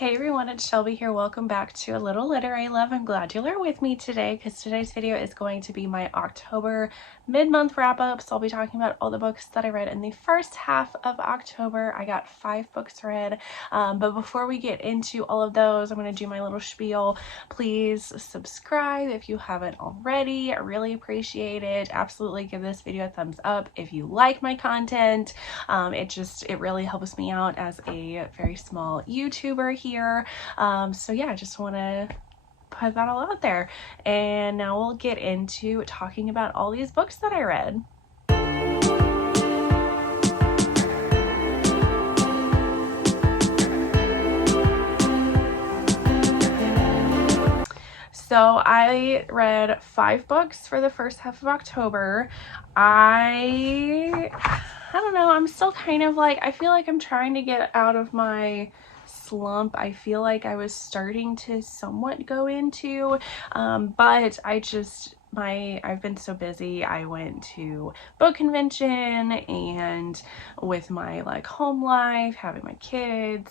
Hey everyone, it's Shelby here. Welcome back to A Little Literary Love. I'm glad you're with me today because today's video is going to be my October mid-month wrap-up. So I'll be talking about all the books that I read in the first half of October. I got 5 books read, but before we get into all of those, I'm going to do my little spiel. Please subscribe if you haven't already. I really appreciate it. Absolutely give this video a thumbs up if you like my content. It really helps me out as a very small YouTuber here. So yeah, I just want to put that all out there. And now we'll get into talking about all these books that I read. So I read 5 books for the first half of October. I don't know, I'm still kind of like, I feel like I'm trying to get out of my slump. I feel like I was starting to somewhat go into, but I've been so busy. I went to book convention, and with my like home life, having my kids,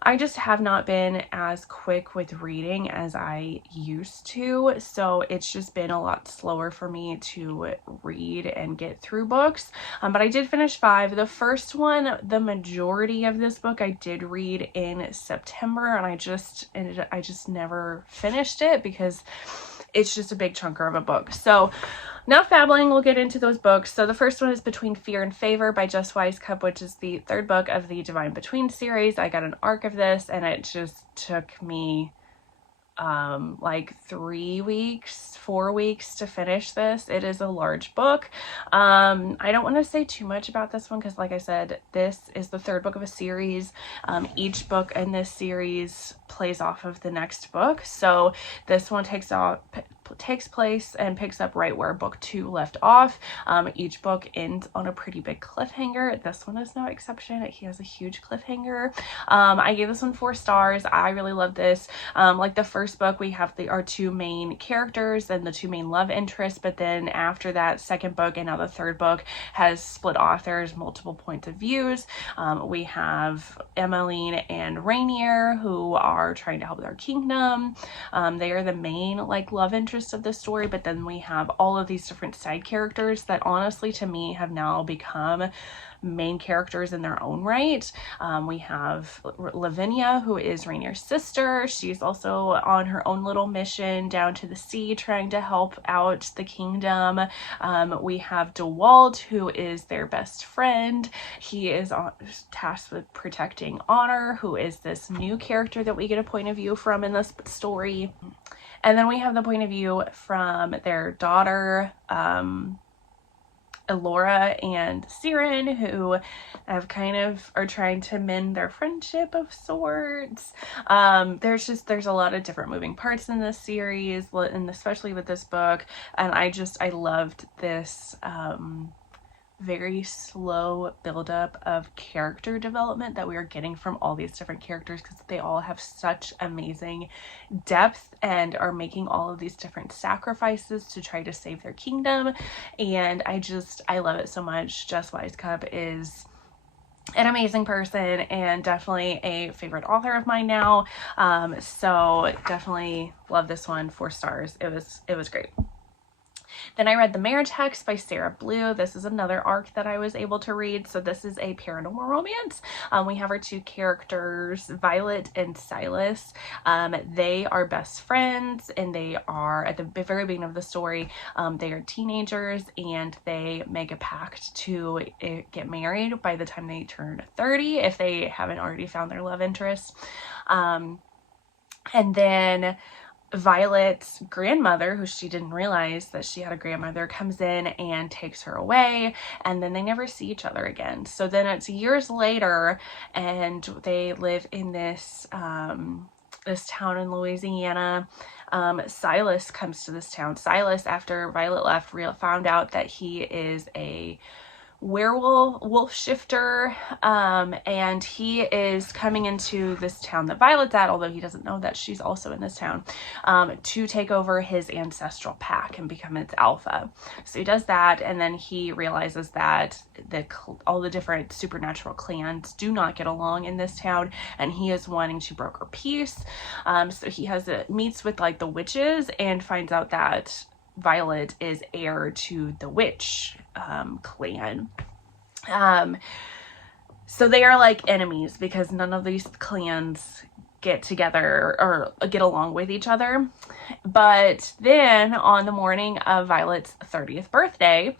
I just have not been as quick with reading as I used to, so it's just been a lot slower for me to read and get through books. But I did finish 5. The first one, the majority of this book I did read in September, and I just never finished it because it's just a big chunker of a book. So enough babbling, we'll get into those books. So the first one is Between Fear and Favor by Jess Weisskopf, which is the 3rd book of the Divine Between series. I got an arc of this, and it just took me like 4 weeks to finish this. It is a large book. I don't want to say too much about this one because, like I said, this is the 3rd book of a series. Each book in this series plays off of the next book, so this one takes place and picks up right where book 2 left off. Each book ends on a pretty big cliffhanger. This one is no exception. He has a huge cliffhanger. I gave this one 4 stars. I really love this. Like the first book, we have our 2 main characters and the 2 main love interests, but then after that, 2nd book and now the 3rd book has split authors, multiple points of views. We have Emmeline and Rainier, who are trying to help their kingdom. They are the main like love interest of the story, but then we have all of these different side characters that honestly to me have now become main characters in their own right. We have Lavinia, who is Rainier's sister. She's also on her own little mission down to the sea trying to help out the kingdom. We have DeWalt, who is their best friend. He is tasked with protecting Honor, who is this new character that we get a point of view from in this story. And then we have the point of view from their daughter, Elora and Siren, who have are trying to mend their friendship of sorts. There's a lot of different moving parts in this series, and especially with this book. And I loved this very slow buildup of character development that we are getting from all these different characters, because they all have such amazing depth and are making all of these different sacrifices to try to save their kingdom. And I love it so much. Jess Weisskopf is an amazing person and definitely a favorite author of mine now. So definitely love this one. 4 stars. It was great. Then I read The Marriage Hex by Sarah Blue. This is another arc that I was able to read. So this is a paranormal romance. We have our 2 characters, Violet and Silas. They are best friends, and they are, at the very beginning of the story, they are teenagers, and they make a pact to get married by the time they turn 30 if they haven't already found their love interest. And then Violet's grandmother, who she didn't realize that she had a grandmother, comes in and takes her away, and then they never see each other again. So then it's years later, and they live in this this town in Louisiana. Silas comes to this town. Silas, after Violet left, found out that he is a wolf shifter, and he is coming into this town that Violet's at, although he doesn't know that she's also in this town, to take over his ancestral pack and become its alpha. So he does that, and then he realizes that all the different supernatural clans do not get along in this town, and he is wanting to broker peace. So he meets with like the witches and finds out that Violet is heir to the witch clan. So they are like enemies because none of these clans get together or get along with each other. But then on the morning of Violet's 30th birthday,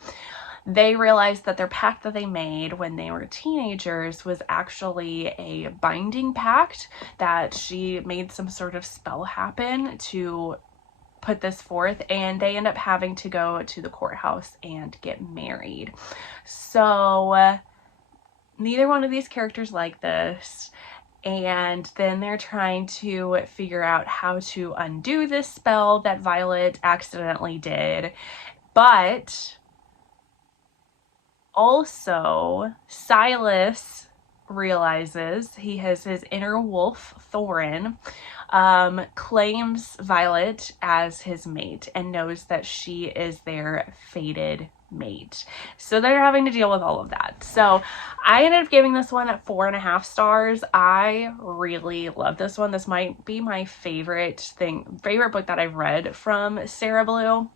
they realized that their pact that they made when they were teenagers was actually a binding pact, that she made some sort of spell happen to put this forth, and they end up having to go to the courthouse and get married. So neither one of these characters like this, and then they're trying to figure out how to undo this spell that Violet accidentally did. But also Silas realizes he has his inner wolf, Thorin, claims Violet as his mate and knows that she is their fated mate. So they're having to deal with all of that. So I ended up giving this one at 4.5 stars. I really love this one. This might be my favorite book that I've read from Sarah Blue.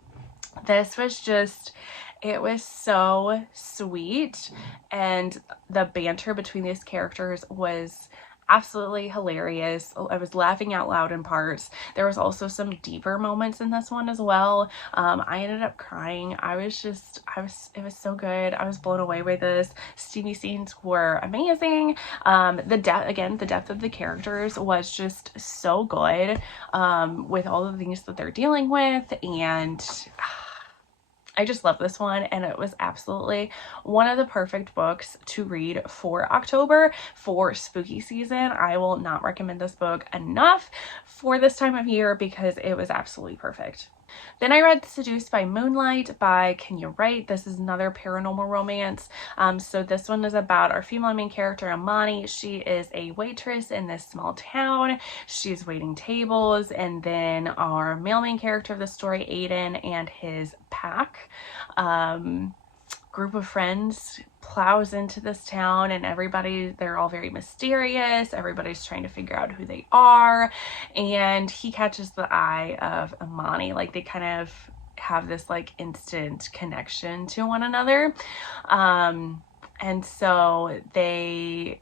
This was just, it was so sweet, and the banter between these characters was absolutely hilarious. I was laughing out loud in parts. There was also some deeper moments in this one as well. I ended up crying. It was so good. I was blown away by this. Steamy scenes were amazing. The depth of the characters was just so good, with all the things that they're dealing with, and I just love this one, and it was absolutely one of the perfect books to read for October, for spooky season. I will not recommend this book enough for this time of year because it was absolutely perfect. Then I read Seduced by Moonlight by Kenya Wright. This is another paranormal romance. So this one is about our female main character, Amani. She is a waitress in this small town. She's waiting tables, and then our male main character of the story, Aiden, and his pack, group of friends, plows into this town, and they're all very mysterious. Everybody's trying to figure out who they are, and he catches the eye of Amani. Like, they kind of have this like instant connection to one another, and so they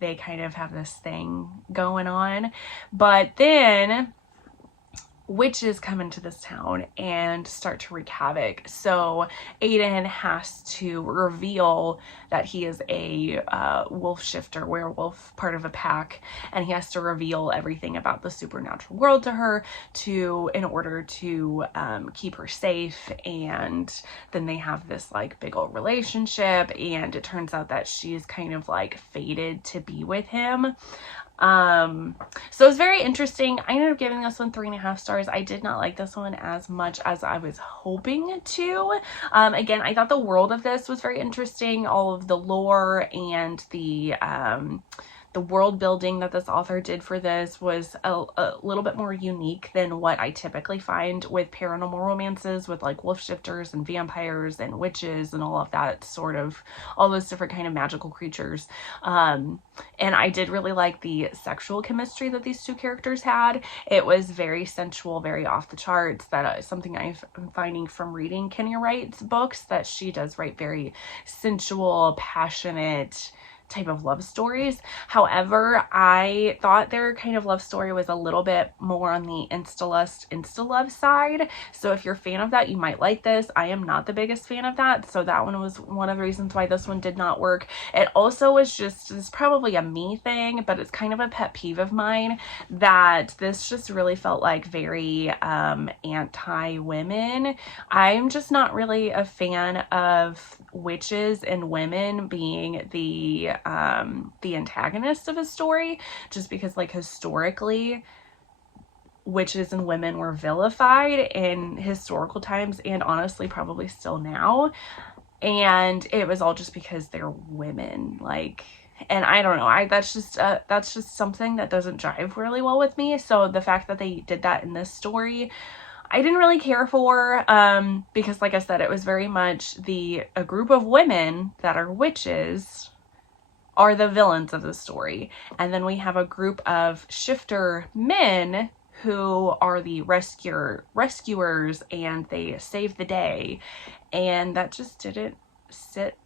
kind of have this thing going on. But then witches come into this town and start to wreak havoc. So Aiden has to reveal that he is a wolf shifter, werewolf, part of a pack, and he has to reveal everything about the supernatural world to her in order to keep her safe. And then they have this like big old relationship, and it turns out that she's kind of like fated to be with him. So it's very interesting. I ended up giving this one 3.5 stars. I did not like this one as much as I was hoping to. Again, I thought the world of this was very interesting. All of the lore and the world building that this author did for this was a little bit more unique than what I typically find with paranormal romances, with like wolf shifters and vampires and witches and all of that sort of, all those different kind of magical creatures. And I did really like the sexual chemistry that these two characters had. It was very sensual, very off the charts. That is something I'm finding from reading Kenya Wright's books, that she does write very sensual, passionate type of love stories. However, I thought their kind of love story was a little bit more on the insta-love side. So if you're a fan of that, you might like this. I am not the biggest fan of that, so that one was one of the reasons why this one did not work. It also was just, it's probably a me thing, but it's kind of a pet peeve of mine, that this just really felt like very anti-women. I'm just not really a fan of witches and women being the antagonist of a story, just because like historically witches and women were vilified in historical times, and honestly probably still now. and it was all just because they're women. Like, and I don't know, that's just something that doesn't jive really well with me. So the fact that they did that in this story, I didn't really care for, because like I said, it was very much a group of women that are witches are the villains of the story. And then we have a group of shifter men who are the rescuers, and they save the day. And that just didn't sit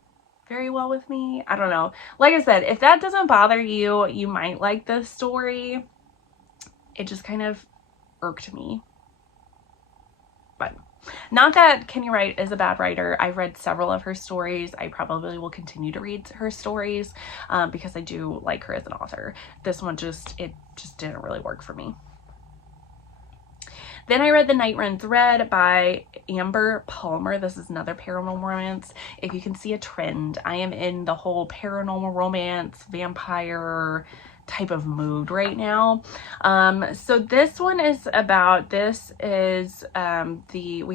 very well with me. I don't know. Like I said, if that doesn't bother you, you might like this story. It just kind of irked me. But not that Kenny Wright is a bad writer. I've read several of her stories. I probably will continue to read her stories because I do like her as an author. This one it just didn't really work for me. Then I read The Night Runs Red by Amber Palmer. This is another paranormal romance. If you can see a trend, I am in the whole paranormal romance, vampire type of mood right now. So this one is about, we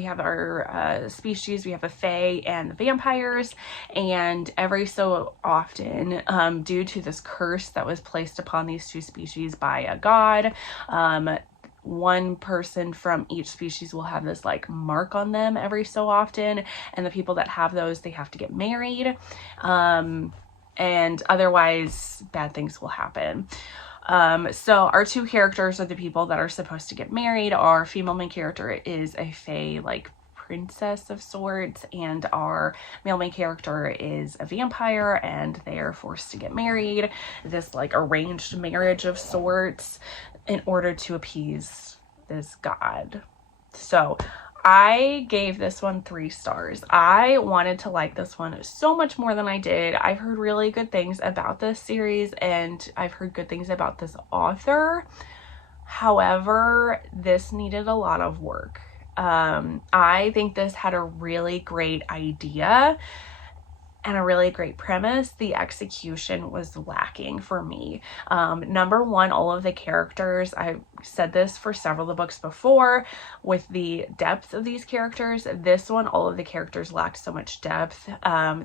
have our species, we have the Fae and the vampires, and every so often, due to this curse that was placed upon these two species by a god, one person from each species will have this like mark on them every so often, and the people that have those, they have to get married, and otherwise bad things will happen. So our two characters are the people that are supposed to get married. Our female main character is a Fae like princess of sorts, and our male main character is a vampire, and they are forced to get married, this like arranged marriage of sorts, in order to appease this god. So I gave this one 3 stars. I wanted to like this one so much more than I did. I've heard really good things about this series, and I've heard good things about this author. However, this needed a lot of work. I think this had a really great idea and a really great premise. The execution was lacking for me. Number one, all of the characters, I've said this for several of the books before, with the depth of these characters. This one, all of the characters lacked so much depth.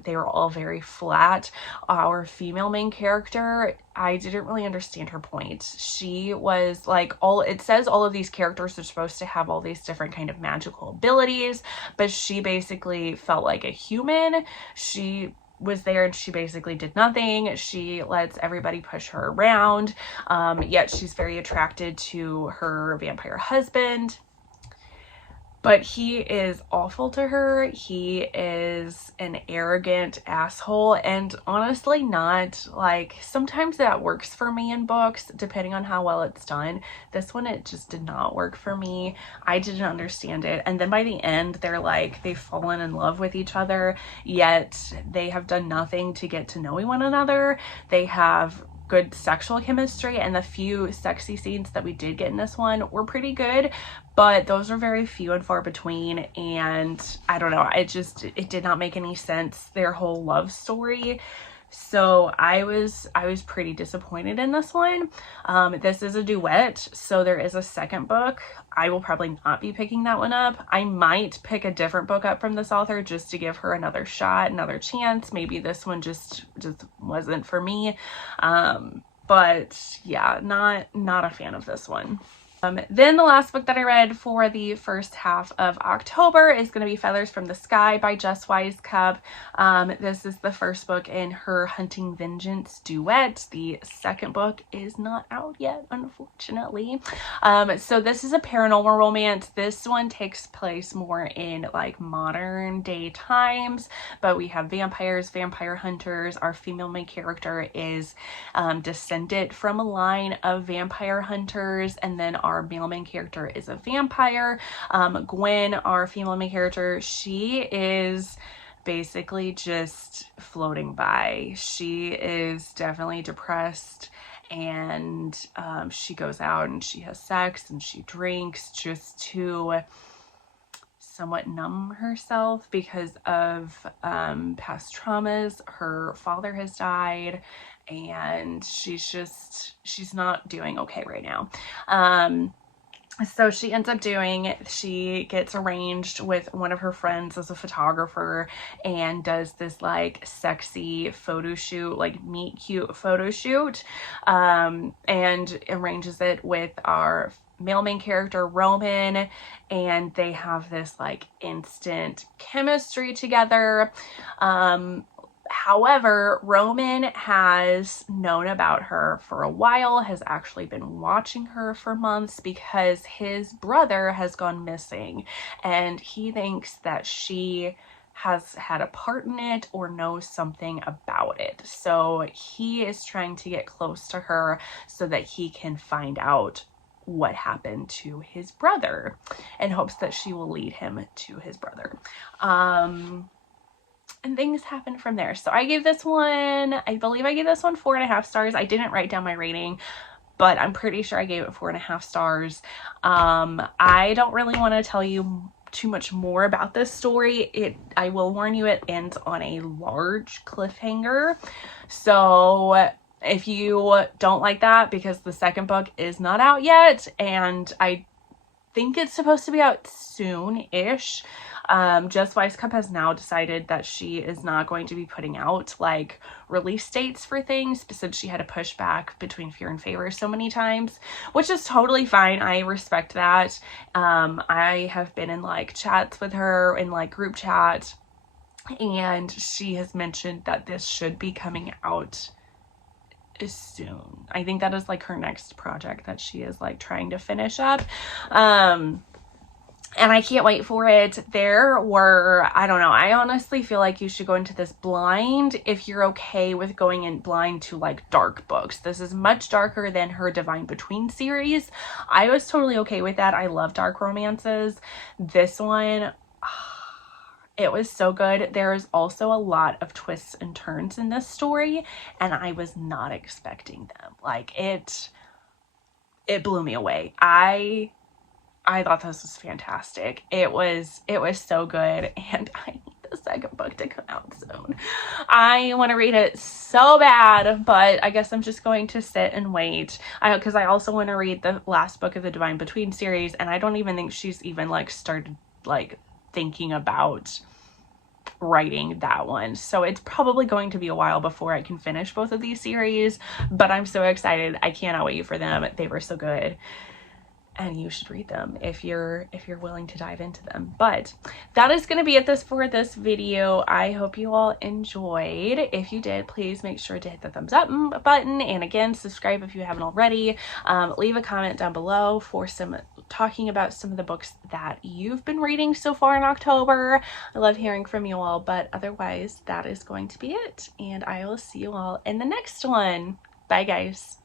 They were all very flat. Our female main character, I didn't really understand her point. She was like, it says all of these characters are supposed to have all these different kind of magical abilities, but she basically felt like a human. She was there and she basically did nothing. She lets everybody push her around, yet she's very attracted to her vampire husband. But he is awful to her. He is an arrogant asshole, and honestly not, like, sometimes that works for me in books, depending on how well it's done. This one, it just did not work for me. I didn't understand it. And then by the end, they're like, they've fallen in love with each other, yet they have done nothing to get to know one another. They have good sexual chemistry, and the few sexy scenes that we did get in this one were pretty good, but those are very few and far between, and I don't know, it did not make any sense, their whole love story. So I was pretty disappointed in this one. This is a duet, so there is a second book. I will probably not be picking that one up. I might pick a different book up from this author just to give her another shot, another chance. Maybe this one just wasn't for me. But yeah, not a fan of this one. Then the last book that I read for the first half of October is going to be Feathers from the Sky by Jess Wisecup. This is the first book in her Hunting Vengeance duet. The second book is not out yet, unfortunately. So this is a paranormal romance. This one takes place more in like modern day times, but we have vampires, vampire hunters. Our female main character is descended from a line of vampire hunters, and then our male main character is a vampire. Gwen, our female main character, she is basically just floating by. She is definitely depressed, and she goes out and she has sex and she drinks just to somewhat numb herself because of past traumas. Her father has died, and she's not doing okay right now. So she ends up she gets arranged with one of her friends as a photographer and does this like sexy photo shoot, like meet cute photo shoot, and arranges it with our male main character Roman, and they have this like instant chemistry together. However, Roman has known about her for a while, has actually been watching her for months because his brother has gone missing, and he thinks that she has had a part in it or knows something about it. So he is trying to get close to her so that he can find out what happened to his brother in hopes that she will lead him to his brother. And things happen from there. So I gave this one, I believe I gave this one 4.5 stars. I didn't write down my rating, but I'm pretty sure I gave it 4.5 stars. I don't really want to tell you too much more about this story. I will warn you, it ends on a large cliffhanger. So if you don't like that, because the second book is not out yet, and I think it's supposed to be out soon-ish. Just Wise Cup has now decided that she is not going to be putting out like release dates for things since she had to push back between Fear and Favor so many times, which is totally fine. I respect that. I have been in like chats with her, in like group chat, and she has mentioned that this should be coming out soon. I think that is like her next project that she is like trying to finish up. And I can't wait for it. I don't know, I honestly feel like you should go into this blind if you're okay with going in blind to like dark books. This is much darker than her Divine Between series. I was totally okay with that. I love dark romances. This one, it was so good. There is also a lot of twists and turns in this story, and I was not expecting them. Like it blew me away. I thought this was fantastic. It was so good, and I need the second book to come out soon. I want to read it so bad, but I guess I'm just going to sit and wait. Because I also want to read the last book of the Divine Between series, and I don't even think she's even like started like thinking about writing that one. So it's probably going to be a while before I can finish both of these series, but I'm so excited. I cannot wait for them. They were so good, and you should read them if you're willing to dive into them. But that is going to be it for this video. I hope you all enjoyed. If you did, please make sure to hit the thumbs up button, and again, subscribe if you haven't already. Leave a comment down below for talking about some of the books that you've been reading so far in October. I love hearing from you all, but otherwise that is going to be it, and I will see you all in the next one. Bye guys.